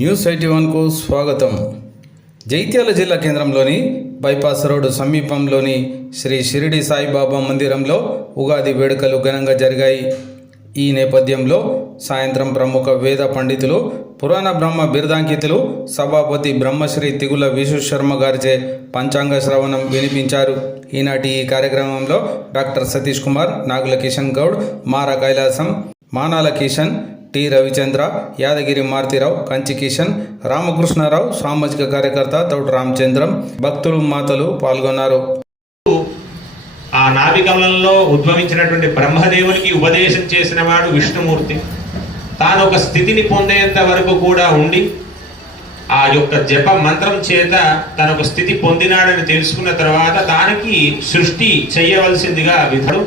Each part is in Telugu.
న్యూస్ ఎయిటీ వన్కు స్వాగతం. జైత్యాల జిల్లా కేంద్రంలోని బైపాస్ రోడ్డు సమీపంలోని శ్రీ షిరిడి సాయిబాబా మందిరంలో ఉగాది వేడుకలు ఘనంగా జరిగాయి. ఈ నేపథ్యంలో సాయంత్రం ప్రముఖ వేద పండితులు పురాణ బ్రహ్మ బిరుదాంకితులు సభాపతి బ్రహ్మశ్రీ తిగుల విశ్వశర్మ గారిచే పంచాంగ శ్రవణం వినిపించారు. ఈనాటి ఈ కార్యక్రమంలో డాక్టర్ సతీష్ కుమార్ నాగుల కిషన్ గౌడ్ మారా కైలాసం మానాల కిషన్ టి రవిచంద్ర యాదగిరి మారుతిరావు కంచి కిషన్ రామకృష్ణారావు సామాజిక కార్యకర్త తౌడు రామచంద్రం భక్తులు మాతలు పాల్గొన్నారు. ఆ నాభికమలంలో ఉద్భవించినటువంటి బ్రహ్మదేవునికి ఉపదేశం చేసిన వాడు విష్ణుమూర్తి. తాను ఒక స్థితిని పొందేంత వరకు కూడా ఉండి ఆ యొక్క జప మంత్రం చేత తన ఒక స్థితి పొందినాడని తెలుసుకున్న తర్వాత దానికి సృష్టి చేయవలసిందిగా విధుడు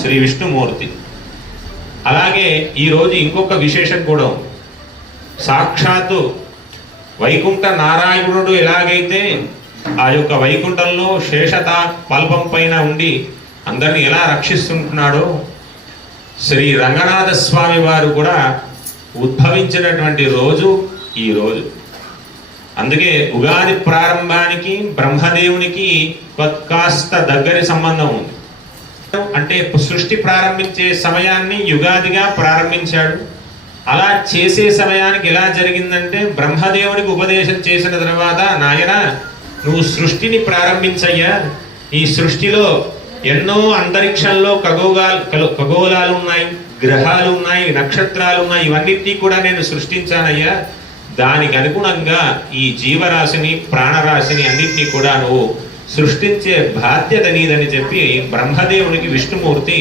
శ్రీ విష్ణుమూర్తి. అలాగే ఈరోజు ఇంకొక విశేషం కూడా ఉంది. సాక్షాత్తు వైకుంఠ నారాయణుడు ఎలాగైతే ఆ యొక్క వైకుంఠంలో శేషత పల్పం పైన ఉండి అందరిని ఎలా రక్షిస్తుంటున్నాడో శ్రీ రంగనాథ స్వామి వారు కూడా ఉద్భవించినటువంటి రోజు ఈ రోజు. అందుకే ఉగాది ప్రారంభానికి బ్రహ్మదేవునికి కాస్త దగ్గరి సంబంధం ఉంది. అంటే సృష్టి ప్రారంభించే సమయాన్ని యుగాదిగా ప్రారంభించాడు. అలా చేసే సమయానికి ఎలా జరిగిందంటే బ్రహ్మదేవునికి ఉపదేశం చేసిన తర్వాత నాయన నువ్వు సృష్టిని ప్రారంభించయ్యా. ఈ సృష్టిలో ఎన్నో అంతరిక్షంలో ఖగోగాలు ఖగోళాలు ఉన్నాయి గ్రహాలు ఉన్నాయి నక్షత్రాలు ఉన్నాయి. ఇవన్నిటినీ కూడా నేను సృష్టించానయ్యా. దానికి అనుగుణంగా ఈ జీవరాశిని ప్రాణరాశిని అన్నింటినీ కూడా నువ్వు సృష్టించే బాధ్యత నీదని చెప్పి బ్రహ్మదేవునికి విష్ణుమూర్తి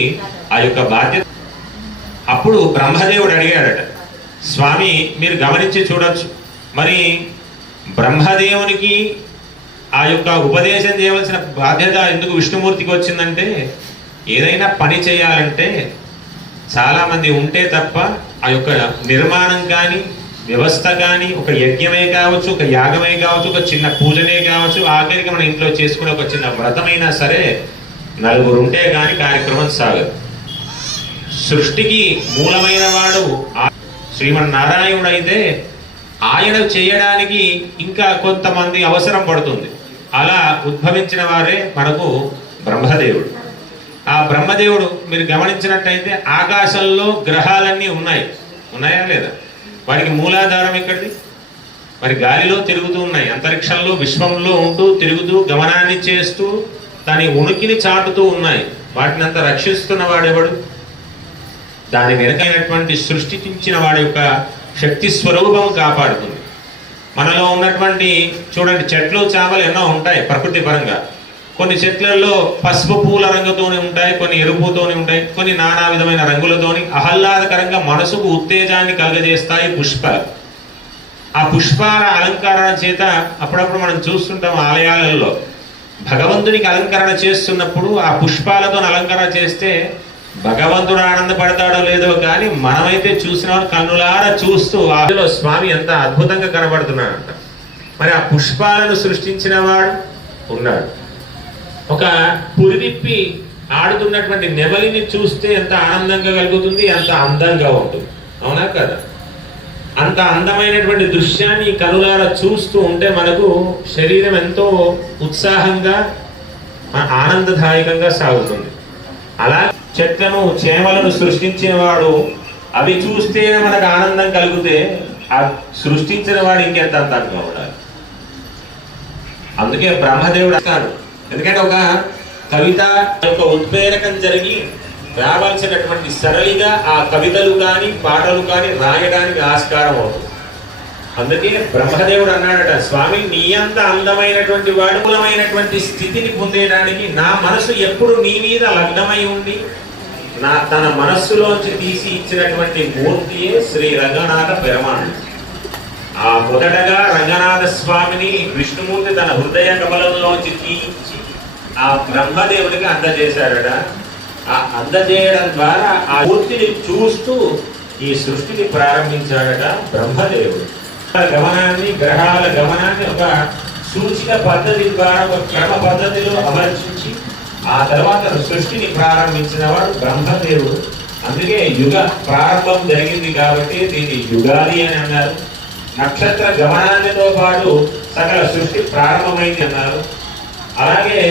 ఆ యొక్క బాధ్యత అప్పుడు బ్రహ్మదేవుడు అడిగాడట స్వామి మీరు గమనించి చూడొచ్చు. మరి బ్రహ్మదేవునికి ఆ యొక్క ఉపదేశం చేయవలసిన బాధ్యత ఎందుకు విష్ణుమూర్తికి వచ్చిందంటే ఏదైనా పని చేయాలంటే చాలామంది ఉంటే తప్ప ఆ యొక్క నిర్మాణం కానీ వ్యవస్థ కానీ ఒక యజ్ఞమే కావచ్చు ఒక యాగమే కావచ్చు ఒక చిన్న పూజనే కావచ్చు ఆఖరికి మన ఇంట్లో చేసుకునే ఒక చిన్న వ్రతమైనా సరే నలుగురు ఉంటే కానీ కార్యక్రమం సాగదు. సృష్టికి మూలమైన వాడు ఆ- శ్రీమన్నారాయణుడు అయితే ఆయన చేయడానికి ఇంకా కొంతమంది అవసరం పడుతుంది. అలా ఉద్భవించిన వారే మనకు బ్రహ్మదేవుడు. ఆ బ్రహ్మదేవుడు మీరు గమనించినట్టయితే ఆకాశంలో గ్రహాలన్నీ ఉన్నాయి. ఉన్నాయా లేదా? వారికి మూలాధారం ఎక్కడిది? మరి గాలిలో తిరుగుతూ ఉన్నాయి అంతరిక్షంలో విశ్వంలో ఉంటూ తిరుగుతూ గమనాన్ని చేస్తూ దాని ఉనికిని చాటుతూ ఉన్నాయి. వాటిని అంతా రక్షిస్తున్న వాడెవడు? దాని వెనకైనటువంటి సృష్టించిన వాడి యొక్క శక్తి స్వరూపం కాపాడుతుంది. మనలో ఉన్నటువంటి చూడండి చెట్లు చేపలు ఎన్నో ఉంటాయి ప్రకృతి పరంగా. కొన్ని చెట్లలో పసుపు పూల రంగుతోనే ఉంటాయి కొన్ని ఎరుపుతోనే ఉంటాయి కొన్ని నానా విధమైన రంగులతోని ఆహ్లాదకరంగా మనసుకు ఉత్తేజాన్ని కలగజేస్తాయి పుష్పాలు. ఆ పుష్పాల అలంకరణ చేత అప్పుడప్పుడు మనం చూస్తుంటాం ఆలయాలలో. భగవంతునికి అలంకరణ చేస్తున్నప్పుడు ఆ పుష్పాలతో అలంకరణ చేస్తే భగవంతుడు ఆనందపడతాడో లేదో కానీ మనమైతే చూసిన కన్నులారా చూస్తూ అందులో స్వామి ఎంత అద్భుతంగా కనబడుతున్నాడంట. మరి ఆ పుష్పాలను సృష్టించిన వాడు ఉన్నాడు. ఒక పురివిప్పి ఆడుతున్నటువంటి నెమలిని చూస్తే ఎంత ఆనందంగా కలుగుతుంది ఎంత అందంగా ఉంటుంది. అవునా కదా? అంత అందమైనటువంటి దృశ్యాన్ని ఈ కనులారా చూస్తూ ఉంటే మనకు శరీరం ఎంతో ఉత్సాహంగా ఆనందదాయకంగా సాగుతుంది. అలా చెట్లను చేమలను సృష్టించిన వాడు అవి చూస్తేనే మనకు ఆనందం కలిగితే ఆ సృష్టించిన వాడు ఇంకెంత అందంగా ఉండాలి? అందుకే బ్రహ్మదేవుడు అంటాడు ఎందుకంటే ఒక కవిత యొక్క ఉత్ప్రేరకం జరిగి రావాల్సినటువంటి సరళిగా ఆ కవితలు కానీ పాటలు కానీ రాయడానికి ఆస్కారం అవుతుంది. అందుకే బ్రహ్మదేవుడు అన్నాడట స్వామి నీ అంత అందమైనటువంటి వాడుకులమైనటువంటి స్థితిని పొందేయడానికి నా మనసు ఎప్పుడు నీ మీద లగ్నమై ఉండి నా తన మనస్సులోంచి తీసి ఇచ్చినటువంటి మూర్తియే శ్రీ రంగనాథ పెరమాణుడు ఆ మొదటగా రంగనాథ స్వామిని విష్ణుమూర్తి తన హృదయ కమలంలోంచి తీయించి ఆ బ్రహ్మదేవుడికి అందజేశాడట ఆ అందజేయడం ద్వారా ఆ మూర్తిని చూస్తూ ఈ సృష్టిని ప్రారంభించాడట బ్రహ్మదేవుడు. ఆ గమనాన్ని గ్రహాల గమనాన్ని ఒక సూచిక పద్ధతి ద్వారా ఒక క్రమ పద్ధతిలో అమర్చించి ఆ తర్వాత సృష్టిని ప్రారంభించిన వాడు బ్రహ్మదేవుడు. అందుకే యుగ ప్రారంభం జరిగింది కాబట్టి దీన్ని యుగాది అని అన్నారు. నక్షత్ర గమనాన్నితో పాటు సకల సృష్టి ప్రారంభమైంది అన్నారు. అలాగే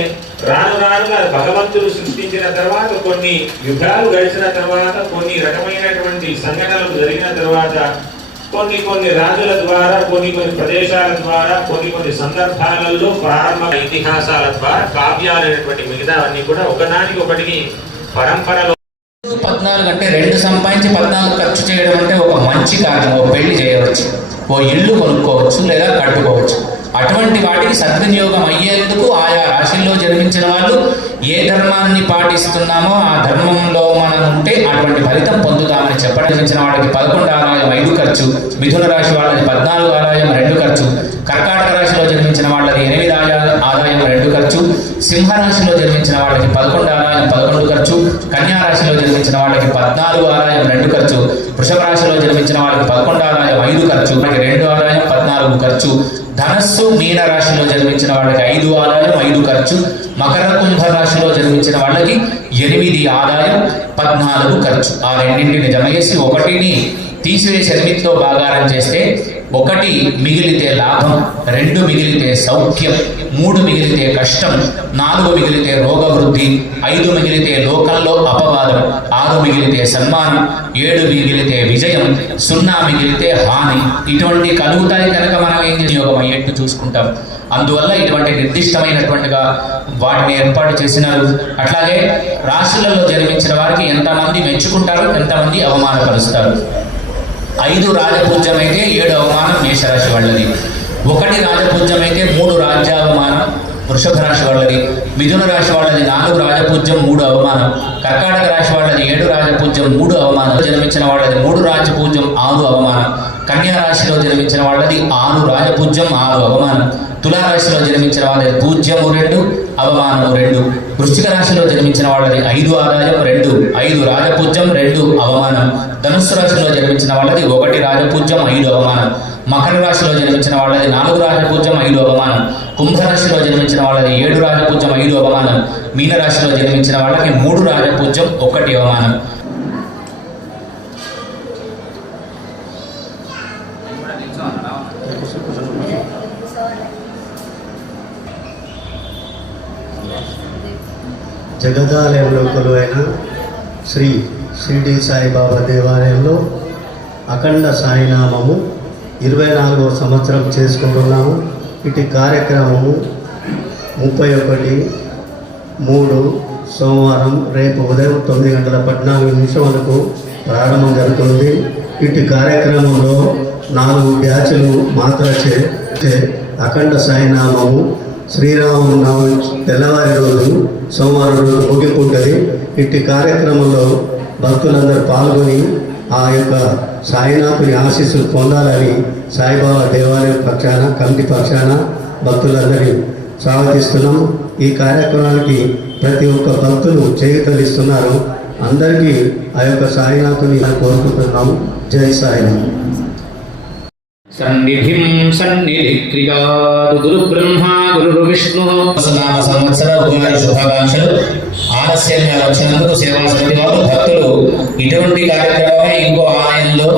రాను రానుగా భగవంతుడు సృష్టించిన తర్వాత కొన్ని యుగాలు గడిచిన తర్వాత కొన్ని రకమైనటువంటి సంఘటనలు జరిగిన తర్వాత కొన్ని కొన్ని రాజుల ద్వారా కొన్ని కొన్ని ప్రదేశాల ద్వారా కొన్ని కొన్ని సందర్భాలలో ప్రారంభ ఇతిహాసాల ద్వారా కావ్యాలైనటువంటి మిగతావన్నీ కూడా ఒకదానికి ఒకటికి పరంపరలో పద్నాలుగు అంటే రెండు సంపాదించి పద్నాలుగు ఖర్చు చేయడం అంటే ఒక మంచి కార్యం ఓ పెళ్ళి చేయవచ్చు ఓ ఇల్లు కొనుక్కోవచ్చు లేదా కట్టుకోవచ్చు. అటువంటి వాటికి సద్వినియోగం అయ్యేందుకు ఆయా రాశుల్లో జన్మించిన వాళ్ళు ఏ ధర్మాన్ని పాటిస్తున్నామో ఆ ధర్మంలో మనం ఉంటే అటువంటి ఫలితం పొందుతామని చెప్పడం జన్మించిన వాళ్ళకి పదకొండు ఆదాయం ఐదు ఖర్చు మిథున రాశి వాళ్ళది పద్నాలుగు ఆదాయం రెండు ఖర్చు కర్కాటక రాశిలో జన్మించిన వాళ్ళది ఎనిమిది ఆదాయం ఆదాయం రెండు ఖర్చు సింహరాశిలో జన్మించిన వాళ్ళకి పదకొండు ఆదాయం పదకొండు ఖర్చు. కన్యా రాశిలో జన్మించిన వాళ్ళకి పద్నాలుగు ఆదాయం రెండు ఖర్చు. వృషభ రాశిలో జన్మించిన వాళ్ళకి పదకొండు ఆదాయం ఐదు ఖర్చు. మనకి రెండు ఆదాయం పద్నాలుగు ఖర్చు. ధనస్సు మీన రాశిలో జన్మించిన వాళ్ళకి ఐదు ఆదాయం ఐదు ఖర్చు. మకర కుంభ రాశిలో జన్మించిన వాళ్ళకి ఎనిమిది ఆదాయం పద్నాలుగు ఖర్చు. ఆ రెండింటిని జమ చేసి ఒకటిని తీసివేసి ఎనిమిదితో భాగారం చేస్తే ఒకటి మిగిలితే లాభం రెండు మిగిలితే సౌఖ్యం మూడు మిగిలితే కష్టం నాలుగు మిగిలితే రోగవృద్ధి ఐదు మిగిలితే లోకంలో అపవాదం ఆరు మిగిలితే సన్మానం ఏడు మిగిలితే విజయం సున్నా మిగిలితే హాని. ఇటువంటి కలుగుతాయి కనుక మనం ఏం వినియోగం అయ్యేట్టు చూసుకుంటాం. అందువల్ల ఇటువంటి నిర్దిష్టమైనటువంటిగా వాటిని ఏర్పాటు చేసినారు. అట్లాగే రాశులలో జన్మించిన వారికి ఎంతమంది మెచ్చుకుంటారు? ఎంతమంది అవమానపరుస్తారు? ఐదు రాజపూజ్యం అయితే ఏడు అవమానం మేషరాశి వాళ్ళది. ఒకటి రాజపూజ్యం అయితే మూడు రాజ్యావమానం వృషభ రాశి వాళ్ళది. మిథున రాశి వాళ్ళది నాలుగు రాజపూజ్యం మూడు అవమానం. కర్కాటక రాశి వాళ్ళది ఏడు రాజపూజ్యం మూడు అవమానం. జన్మించిన వాళ్ళది మూడు రాజపూజ్యం ఆరు అవమానం. కన్యా రాశిలో జన్మించిన వాళ్ళది ఆరు రాజపూజ్యం ఆరు అవమానం. తులారాశిలో జన్మించిన వాళ్ళది పూజ్యము రెండు అవమానము రెండు వృశ్చిక రాశిలో జన్మించిన వాళ్ళది ఐదు ఆదాయం రెండు ఐదు రాజపూజ్యం రెండు అవమానం. ధనుస్సు రాశిలో జన్మించిన వాళ్ళది ఒకటి రాజపూజ్యం ఐదు అవమానం. మకర రాశిలో జన్మించిన వాళ్ళది నాలుగు రాజపూజ్యం ఐదు అవమానం. కుంభరాశిలో జన్మించిన వాళ్ళది ఏడు రాజపూజ్యం ఐదు అవమానం. మీనరాశిలో జన్మించిన వాళ్ళకి మూడు రాజపూజ్యం ఒకటి అవమానం. జగదాలయంలో కొలువైన శ్రీ షిరిడి సాయిబాబా దేవాలయంలో అఖండ సాయినామము ఇరవై నాలుగవ సంవత్సరం చేసుకుంటున్నాము. ఇటు కార్యక్రమము ముప్పై ఒకటి మూడు సోమవారం రేపు ఉదయం తొమ్మిది గంటల పద్నాలుగు నిమిషాలకు ప్రారంభం జరుగుతుంది. ఇటు కార్యక్రమంలో నాలుగు బ్యాచ్లు మాత్ర చే- అఖండ సాయినామము శ్రీరామనవమి తెల్లవారి రోజు సోమవారం రోజు ముగింపుంటుంది ఇట్టి కార్యక్రమంలో భక్తులందరూ పాల్గొని ఆ యొక్క సాయినాథుని ఆశీస్సులు పొందాలని సాయిబాబా దేవాలయం పక్షాన కమిటీ పక్షాన భక్తులందరినీ స్వాగతిస్తున్నాం. ఈ కార్యక్రమానికి ప్రతి ఒక్క భక్తులు చేయుతలిస్తున్నారు. అందరికీ ఆ యొక్క సాయినాథుని కోరుకుంటున్నాము. జై సాయినాథ్. సన్నిధిం సన్నిధిక్రియాదు గురు బ్రహ్మ గురు విష్ణు. నామ సంవత్సర కుమారి శుభాకాంక్షలు. ఆలస్యంగా వచ్చినందుకు సేవా సమితి వారు భక్తులు. ఇటువంటి కార్యక్రమమే ఇంకో ఆలయంలో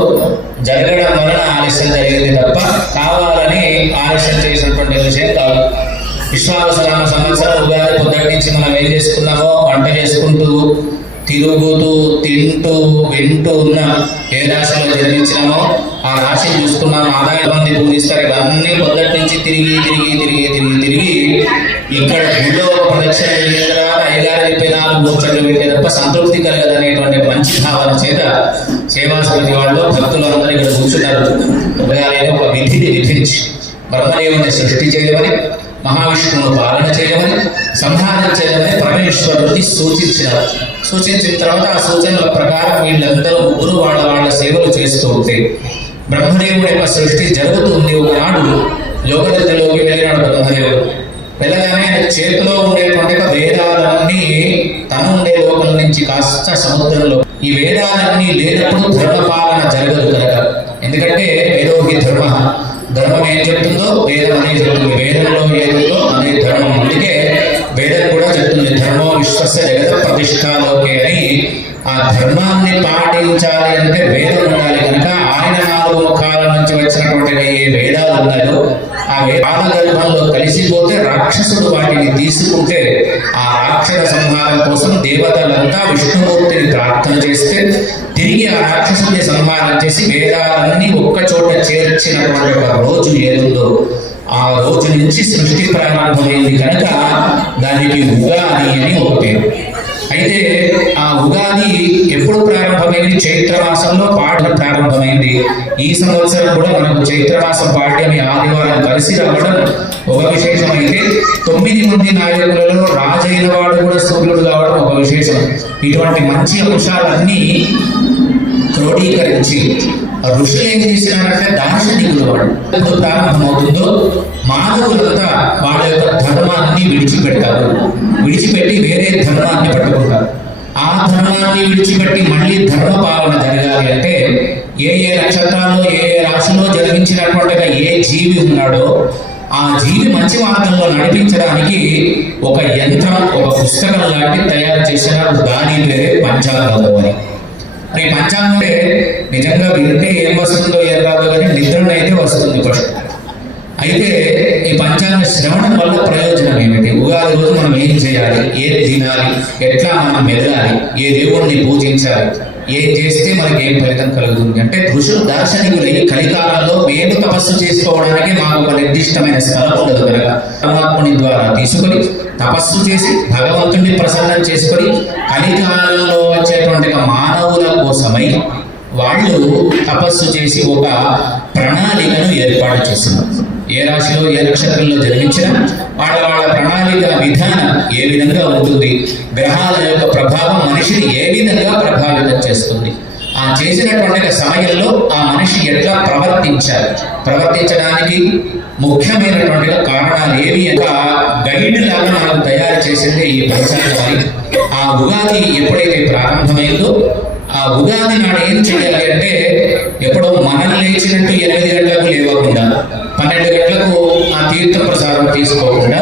జరగడం వలన ఆలస్యం జరిగింది తప్ప కావాలని ఆలస్యం చేసినటువంటి విషయం కాదు. విశ్వాసనామ సంవత్సరం ఉగాది పొద్దుటి నుంచి మనం ఏం చేసుకున్నామో వంట చేసుకుంటూ తిరుగుతూ తింటూ వింటూ ఉన్న. ఏ రాశిలో జన్మించినామో రాశిని చూసుకున్నాను ఆదాయ మంది పూజిస్తారు అన్నీ పొద్దుటి నుంచి తిరిగి తిరిగి తిరిగి తిరిగి తిరిగి ఇక్కడ గుళ్ళో ఒక ప్రదక్షిణ వెళ్ళిన తర్వాత అయ్యగారు చెప్పే నాలుగు ముచ్చట్లు పెట్టే తప్ప సంతృప్తి కలగదనేటువంటి మంచి భావన చేత సేవా సమితి వాళ్ళు భక్తులు అందరూ ఇక్కడ కూర్చున్నారు. ఉదయాలయం ఒక విధిని విధించి బ్రహ్మదేవుని సృష్టి చేయమని మహావిష్ణువును పాలన చేయమని సంహారం చేయమని పరమేశ్వరుడికి సూచించినారు. సూచించిన తర్వాత ఆ సూచనల ప్రకారం వీళ్ళందరూ ముగ్గురు వాళ్ళ వాళ్ళ సేవలు చేస్తూ ఉంటే బ్రహ్మదేవుడు యొక్క సృష్టి జరుగుతుంది ఒకనాడు. లోకదత్తలోకి వెళ్ళినాడు బ్రహ్మదేవుడు. వెళ్ళగానే ఆయన చేతిలో ఉండేటువంటి వేదాలన్నీ తను ఉండే లోకం నుంచి కాస్త సముద్రంలో. ఈ వేదాలన్నీ లేనప్పుడు ధర్మపాలన జరగదు కనుక. ఎందుకంటే వేదోహి ధర్మ. ధర్మం ఏం చెప్తుందో? వేదం అనేది చెప్తుంది. వేదంలో ఏదో అనే ధర్మం. అందుకే వేదం కూడా చెప్తుంది. ధర్మం విశ్వ జగత ప్రతిష్టాలోకి అని ఆ ధర్మాన్ని పాటించాలి అంటే వేదం ఉండాలి కనుక ఆయన నాలుగు ముఖాల నుంచి వచ్చినటువంటి ఏ వేదాలు ఉన్నాయో ఆ వేదాలగర్భంలో కలిసిపోతే రాక్షసుడు వాటిని తీసుకుంటే ఆ రాక్షస సంహారం కోసం దేవతలంతా విష్ణుమూర్తిని ప్రార్థన చేస్తే తిరిగి ఆ రాక్షసుని సంహారం చేసి వేదాలన్నీ ఒక్క చోట చేర్చినటువంటి ఒక రోజు ఏదుందో ఆ రోజు నుంచి సృష్టి ప్రారంభమైంది కనుక దానికి ఉగాది అని ఒక పేరు. అయితే ఆ ఉగాది ఎప్పుడు ప్రారంభమైంది? చైత్రమాసంలో పాఠం ప్రారంభమైంది. ఈ సంవత్సరం కూడా మనకు చైత్రమాసం పాఠ్యమి ఆదివారం కలిసి రావడం ఒక విశేషం అయితే తొమ్మిది మంది నాయకులలో రాజైన వాడు కూడా సూర్యుడు కావడం ఒక విశేషం. ఇటువంటి మంచి అంశాలన్నీ క్రోడీకరించి ఋషులు ఏం చేసినారంటే దార్శనికులు వాడు ప్రారంభమవుతుందో మానవులంతా వాళ్ళ యొక్క ధర్మాన్ని విడిచిపెడతారు. విడిచిపెట్టి వేరే ధర్మాన్ని పట్టుకుంటారు. ఆ ధర్మాన్ని విడిచిపెట్టి మళ్ళీ ధర్మ పాలన జరగాలి అంటే ఏ ఏ నక్షత్రాల్లో ఏ ఏ రాశిలో జన్మించినటువంటి ఏ జీవి ఉన్నాడో ఆ జీవి మంచి మార్గంలో నడిపించడానికి ఒక యంత్రం ఒక పుస్తకం లాంటి తయారు చేసిన దాని పేరే పంచాంగం అని. మరి పంచాంగం నిజంగా వింటే ఏం వస్తుందో ఏం రాదో కానీ నిద్రను అయితే వస్తుంది ఫస్ట్. అయితే ఈ పంచాంగ శ్రవణం వల్ల ప్రయోజనం ఏమిటి? ఉగాది రోజు మనం ఏం చేయాలి? ఏది తినాలి? ఎట్లా మనం మెదలాలి? ఏ దేవుణ్ణి పూజించాలి? ఏం చేస్తే మనకి ఏం ఫలితం కలుగుతుంది? అంటే ఋషులు దార్శనికులై కలికాలంలో మేము తపస్సు చేసుకోవడానికి మాకు ఒక నిర్దిష్టమైన స్థలం ఉండదు కనుక పరమాత్ముని ద్వారా తీసుకొని తపస్సు చేసి భగవంతుడిని ప్రసన్నం చేసుకొని కలికాలంలో వచ్చేటువంటి ఒక మానవుల కోసమై వాళ్ళు తపస్సు చేసి ఒక ప్రణాళికను ఏర్పాటు చేస్తున్నారు. ఏ రాశిలో ఏ నక్షత్రంలో జన్మించినా వాళ్ళ వాళ్ళ ప్రణాళిక విధానం ఏ విధంగా ఉంటుంది? గ్రహాల యొక్క ప్రభావం మనిషిని ఏ విధంగా ప్రభావితం చేస్తుంది? ఆ చేసినటువంటి సమయంలో ఆ మనిషి ఎట్లా ప్రవర్తించాలి? ప్రవర్తించడానికి ముఖ్యమైనటువంటి కారణాలు ఏవి? గైడ్ లాగా మనం తయారు చేసింది ఈ పంచాంగం ఆ ఉగాది ఎప్పుడైతే ప్రారంభమైందో ఆ ఉగాది నాడు ఏం చేయాలి అంటే ఎప్పుడో మనం లేచినట్టు ఎనిమిది గంటలకు లేవకుండా పన్నెండు గంటలకు ఆ తీర్థ ప్రసారం తీసుకోకుండా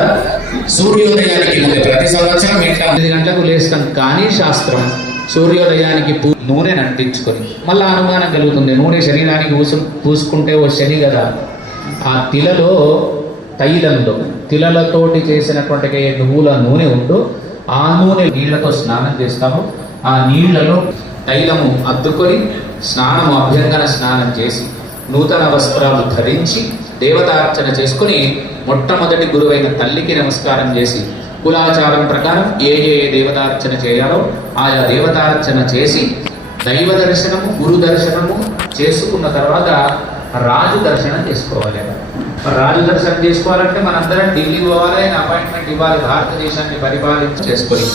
సూర్యోదయానికి ముందు ప్రతి సంవత్సరం ఇట్లా ఎనిమిది గంటలకు లేస్తాం కానీ శాస్త్రం సూర్యోదయానికి పూ నూనె అంటించుకొని మళ్ళీ అనుమానం కలుగుతుంది. నూనె శరీరానికి పూసు పూసుకుంటే ఓ శని కదా. ఆ తిలలో తైలంలో తిలలతోటి చేసినటువంటి నువ్వుల నూనె ఉండు ఆ నూనె నీళ్ళతో స్నానం చేస్తాము. ఆ నీళ్ళలో తైలము అద్దుకొని స్నానము అభ్యంగన స్నానం చేసి నూతన వస్త్రాలు ధరించి దేవతార్చన చేసుకుని మొట్టమొదటి గురువైన తల్లికి నమస్కారం చేసి కులాచారం ప్రకారం ఏ ఏ దేవతార్చన చేయాలో ఆయా దేవతార్చన చేసి దైవ దర్శనము గురు దర్శనము చేసుకున్న తర్వాత రాజు దర్శనం చేసుకోవాలి. రాజు దర్శనం చేసుకోవాలంటే మనందరం ఢిల్లీ పోవాలి అపాయింట్మెంట్ ఇవ్వాలి భారతదేశాన్ని పరిపాలించి చేసుకొని